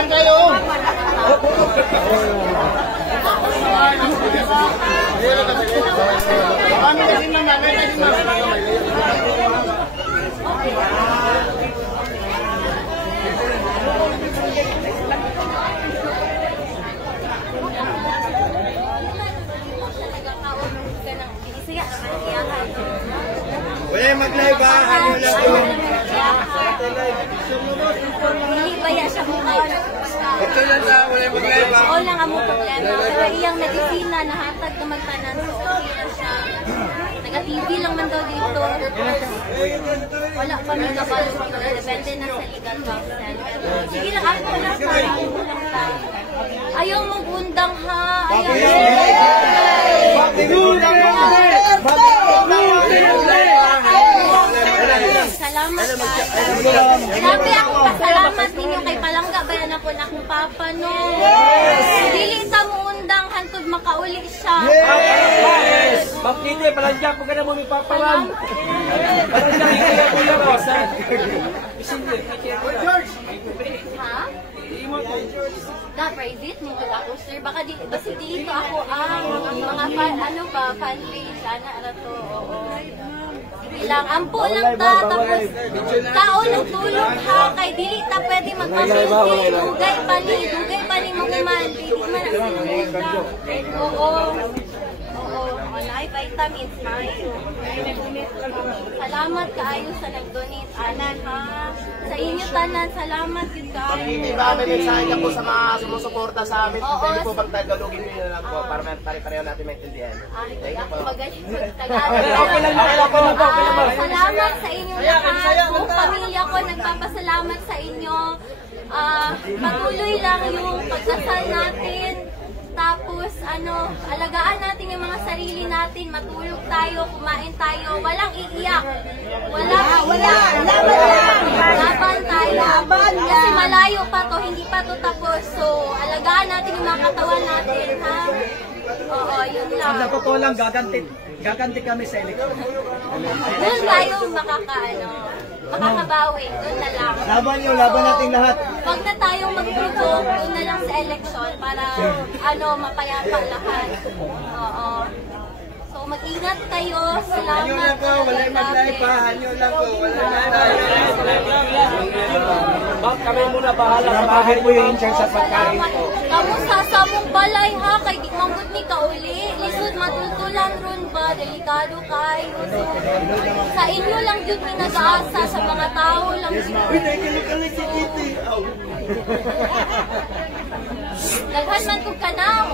Ayan kayo. Kami kasi mananay kasi wala mag-live ba? Ano lang yun? Hindi ba yan siya mukha? Ito lang na, wala mag-live ba? Oo lang ang problema. Pero iyang medisina, nahatag na magtanan. So, okay na siya. Nag-TV lang man daw dito. Wala pa may kabalo. Depende na sa legal counsel. Sige lang, ako lang sa lang sa. Ayaw mong undang ha. Salamat ka. Grabe ako pasalamat ninyo kay Palangga ba yan ako na akong papa no. Dili ta mo undang hantod makauli siya. Yes! Bakit palangga po ka na mo may papalang. Palangga ikaw po yung rosa. Ha? Na private mo ako sir. Baka basi dito ako ang mga fan, ano ba, fan page. Ana ara to. Oo. Ilang ampo lang ta, tapos tao ng tulog ha, kay dili ta pwede magpapilti, dugay pa ni mga man, dili man ang sinunod. Oo, ay vitamins na. Salamat kaayo sa nag-donate, anan ha. Sa inyo tanan, salamat yun kaayo. Hindi ba may mensahe na po sa mga sumusuporta sa amin? Pwede po bang tagalogin nyo na lang po para pare-pareho natin maintindihan? Ay, ako magaling salamat sa inyo lahat. Buong pamilya ko nagpapasalamat sa inyo. Patuloy lang yung pagdasal natin. Tapos, alagaan natin yung mga sarili natin. Matulog tayo, kumain tayo. Walang iiyak. Laban tayo. Kasi malayo pa to, hindi pa to tapos. So, alagaan natin yung mga katawan natin, ha? Oo, yun lang. Sa totoo lang, gaganti kami sa eleksyon. Doon tayo makakabawi. Doon na lang. Laban natin lahat. Huwag na tayong mag-provoke. Doon na lang sa eleksyon para mapayapa lahat. Oo. So mag-ingat kayo. Salamat. Hanyo lang po, wala mag-live pa. Hanyo lang po, wala mag-live. Ma'am, kami muna bahala sa bahay po yung in-charge sa pagkain. Kamusta sa mong balay ha? Kay di manggod ni kauli. Lisod matutulan ron ba? Delikado kayo. Sa inyo lang yun ni nag-aasa. Sa mga tao lang yun. Daghan man kong kanaw.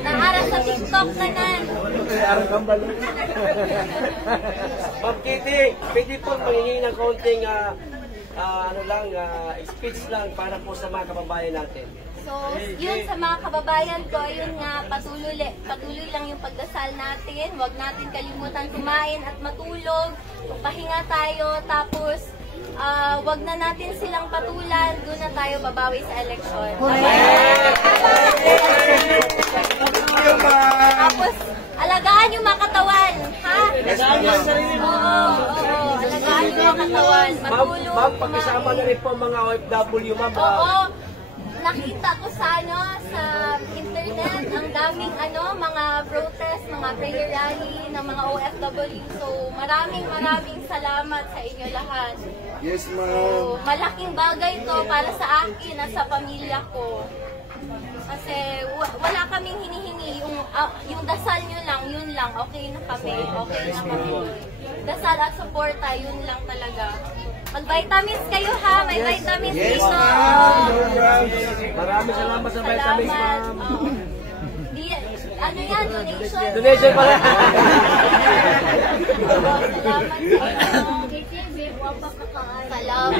Naara sa TikTok na nan. Ma'am Kitty, pwede po mangingi ng kaunting speech lang para po sa mga kababayan natin. So, yun sa mga kababayan ko, yun nga, patuloy lang yung pagdasal natin. Huwag natin kalimutan kumain at matulog. Pahinga tayo, tapos wag na natin silang patulan. Doon na tayo babawi sa eleksyon. Tapos, alagaan yung mga katawan, ha? Oo, alagaan yung mga katawan. Matulog. Ma'am, pakisama na rin po mga OFW, ma'am. Oo. Nakita ko sa internet ang daming mga protest, mga prayer rally ng mga OFW. So maraming salamat sa inyo lahat. Yes, ma'am. So, malaking bagay to para sa akin at sa pamilya ko. Kasi wala kaming hinihingi, yung dasal nyo lang, yun lang, okay na kami. Dasal at suporta, yun lang talaga. Mag-vitamins kayo ha, may vitamins dito. Maraming salamat sa vitamins, ma'am. Ano yan, donation? Donation pala. Salamat.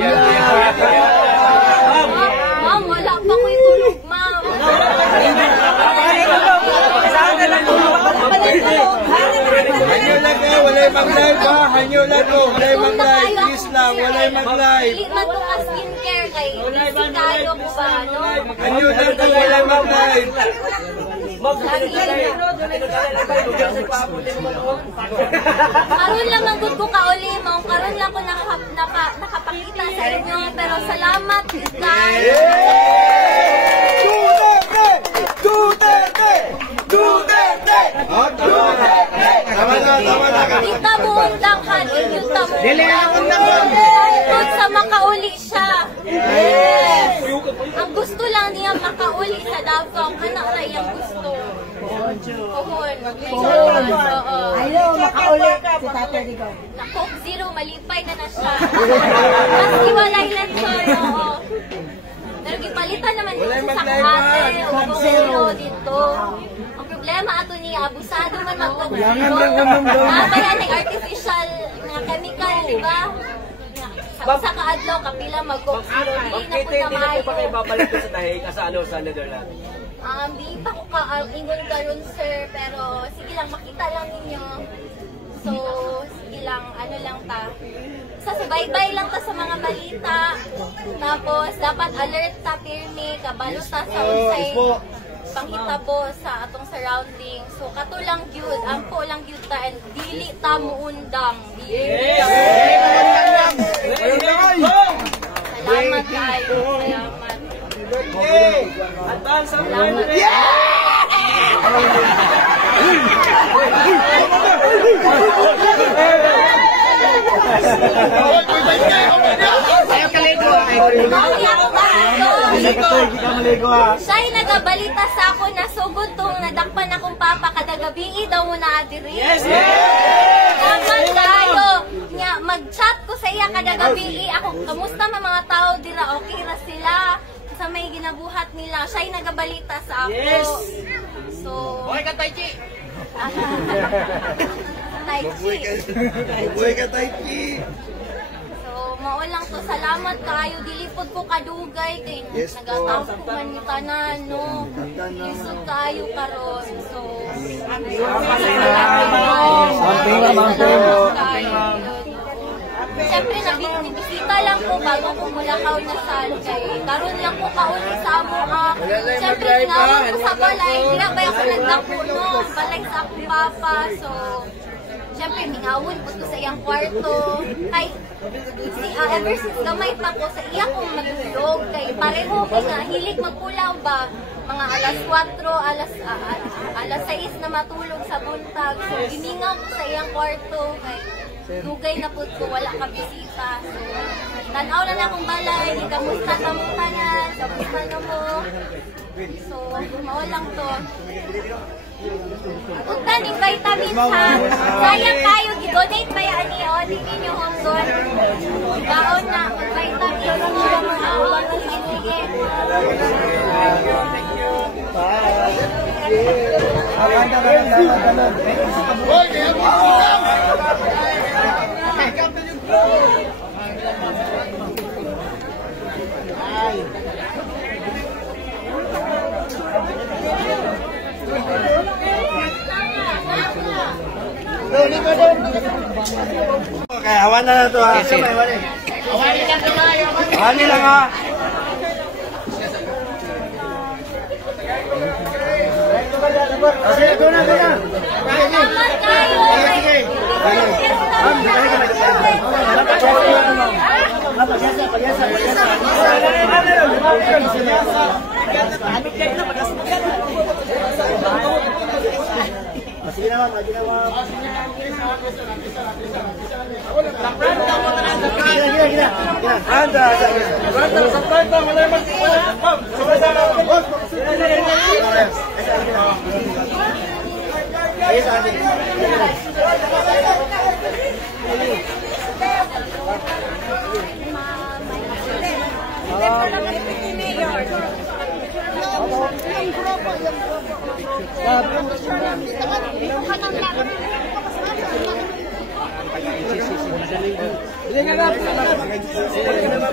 Ma'am, wala pa ko itulog, ma'am. Hanyo lang po, wala mag-live ba? Hanyo lang po, wala mag-live. Please lang, wala mag-live. Hindi man ito ka-skincare kay Sikalo ko ba, no? Hanyo lang po, wala mag-live. Karon lang ang good ko kauli mo. Karon lang ko nakapakita sa inyo. Pero salamat guys. Duterte! Duterte! Duterte! Tama na. Kita mo undang han, inyong tamo. Tungkol sa makauli siya. Yes! Ang gusto lang niya makauli sa Davao. Anak na iyang gusto. Pohon. Oo. Ayaw, makaulit si Tatay Digong. Na Coke Zero, malipay na siya. Mas iwalay lang siya. Oo. Pero gipalitan naman dito sa kahate. Coke Zero dito. Ang problema ato niya, abusado man mag-Coke Zero. Kaya ng artificial na chemical, di ba? Sa kaadlaw, kapila mag-Coke Zero. Hindi na po Hindi na mayo. po pa kayo babalik doon sa tahi sa Netherlands. Di pa ko ka-ingon karon sir, pero sige lang, makita lang ninyo. So, sige lang, ano lang ta. Sa subaybay lang ta sa mga balita. Tapos, dapat alert ta, pirmi, kabalo ta sa unsay panghitabo sa atong surrounding. So, kato lang gyud, ampo lang gyud ta, and dili ta muundang. Salamat kayo. Salamat. Advance ang Salamat. Siya'y nagabalita sa ako na sugod tong nadakpan akong papa kada gabi daw mo na adiri. Yes! Dapat tayo nga mag-chat ko sa iya kada gabi ako kamusta mga tao dira, okay ra sila sa may ginabuhat nila. Siya'y nagabalita sa ako. Yes! So, Okay ka, Tai Chi! Tai Chi. Buhay ka, Tai Chi! So, mao lang to. Salamat kayo. Dilipod ko kadugay kay Yes po. nagatampo man ni tanan, no. Lisod kayo karon. So, siyempre, nabisita lang po bago ko mulakaw na sal. Karon lang po kauli sa amo. Siyempre, tinawag ko sa balay. Hindi ba ako nagdapo, no? Balay sa akong papa. So, siyempre, mingawon po ko sa iyang kwarto. Kay, ever since gamay pa ko, sa iya kong matulog. Kay, pareho ko nga, hilig magpulaw ba? Mga alas 4, alas 6 na matulog sa buntag. So, gimingaw ko sa iyang kwarto. Kay, dugay na po ko, wala ka bisita. So, tanaw na akong balay. Kamusta ka mo tanan? Kamusta na mo? So, mawalang to. Punta ng vitamins ha. Sayang tayo, i-donate ba yan niyo? Hindi nyo honggon. Baon na, vitamins mo. Sige. Okay, hawan na to ha. Hawanin lang ha. Sige, doon na. Salamat kayo.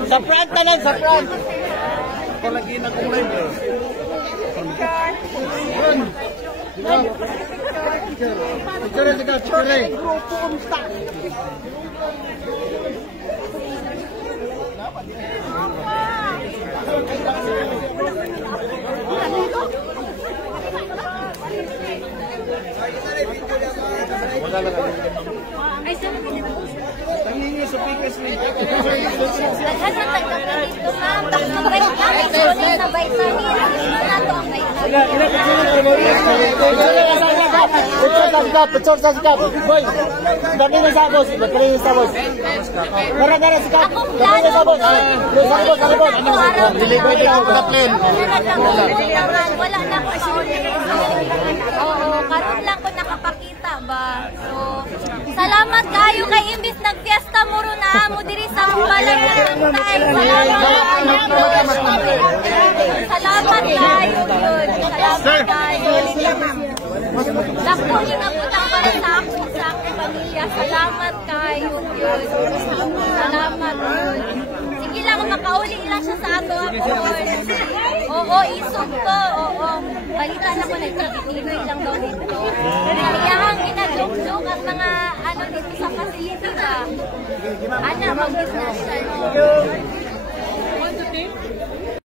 Sa front na lang, sa front. Palagi na kong live. Tangingi sa pikas Daghan na tagang na dito, ma'am. Tapos mabait lang. Exponent na vitamin. Dito na to ang vitamin. Picture sa sikap. Boy, dami na sa boss. Battery sa boss. Gara-gara sikap. Akong plano ko. Deliver din ako sa plane. Wala na ako sa Oo, karon lang ko nakapakita ba. So, salamat kayo kay imbis nagfiesta mo ro na mo diri sa balay na tay. Salamat kayo. Salamat kayo. Lakunin na po para sa akong pamilya. Salamat kayo. Salamat. Sige lang, makauli lang siya sa ato. Oo, isog ko. Oo. Balitan ako nagtitinoy lang daw dito. Iyahang ina-joke-joke ang mga ano dito sa facility ba. Ana, mag-business siya.